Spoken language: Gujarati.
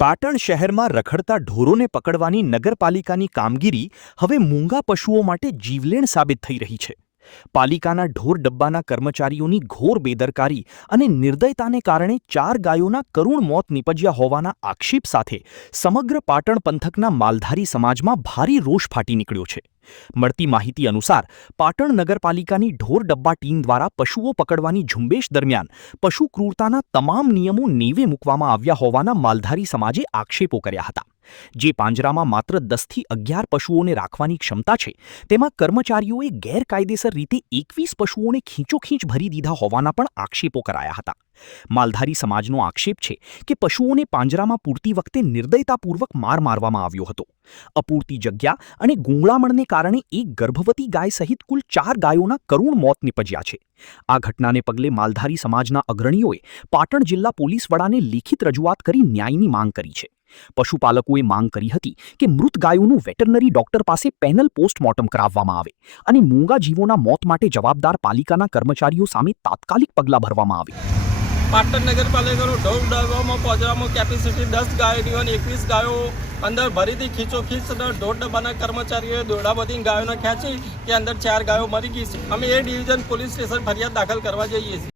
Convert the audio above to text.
પાટણ શહેરમાં રખડતા ઢોરોને પકડવાની નગરપાલિકાની કામગીરી હવે મૂંગા પશુઓ માટે જીવલેણ સાબિત થઈ રહી છે. પાલિકાના ઢોર ડબ્બાના કર્મચારીઓની ઘોર બેદરકારી અને નિર્દયતાને કારણે 4 ગાયોના કરુણ મોત નીપજ્યા હોવાના આક્ષેપ સાથે સમગ્ર પાટણ પંથકના માલધારી સમાજમાં ભારે રોષ ફાટી નીકળ્યો છે. મળતી માહિતી અનુસાર પાટણ નગરપાલિકાની ઢોર ડબ્બા ટીમ દ્વારા પશુઓ પકડવાની ઝુંબેશ દરમિયાન પશુ ક્રૂરતાના તમામ નિયમો નેવે મૂકવામાં આવ્યા હોવાના માલધારી સમાજે આક્ષેપો કર્યા હતા. જે પાંજરામાં માત્ર 10થી 11 પશુઓને રાખવાની ક્ષમતા છે, તેમાં કર્મચારીઓએ ગેરકાયદેસર રીતે 21 પશુઓને ખીંચોખીંચ ભરી દીધા હોવાના પણ આક્ષેપો કરાયા હતા. માલધારી સમાજનો આક્ષેપ છે કે પશુઓને પાંજરામાં પૂરતી વખતે નિર્દયતાપૂર્વક મારવામાં આવ્યો હતો. અપૂરતી જગ્યા અને ગૂંગળામણને કારણે એક ગર્ભવતી ગાય સહિત કુલ 4 ગાયોના કરુણ મોત નીપજ્યા છે. આ ઘટનાને પગલે માલધારી સમાજના અગ્રણીઓએ પાટણ જિલ્લા પોલીસ વડાને લેખિત રજૂઆત કરી ન્યાયની માંગ કરી છે. પશુપાલકોએ માંગ કરી હતી કે મૃત ગાયોનું વેટરનરી ડોક્ટર પાસે પેનલ પોસ્ટમોર્ટમ કરાવવામાં આવે અને મૂંગા જીવોના મોત માટે જવાબદાર પાલિકાના કર્મચારીઓ સામે તાત્કાલિક પગલાં ભરવામાં આવે. પાટણ નગરપાલિકાનો ઢોર ડબ્બામાં પાંજરામાં કેપેસિટી 10 ગાયોની અને 21 ગાયો અંદર ભરીથી ખીચોખીચ ઢોર ડબ્બાના કર્મચારીઓએ દોરડા બધી ગાયોને ખેંચી કે અંદર 4 ગાયો મરી ગઈ છે. અમે એ ડિવિઝન પોલીસ સ્ટેશન ફરિયાદ દાખલ કરવા જઈએ છીએ.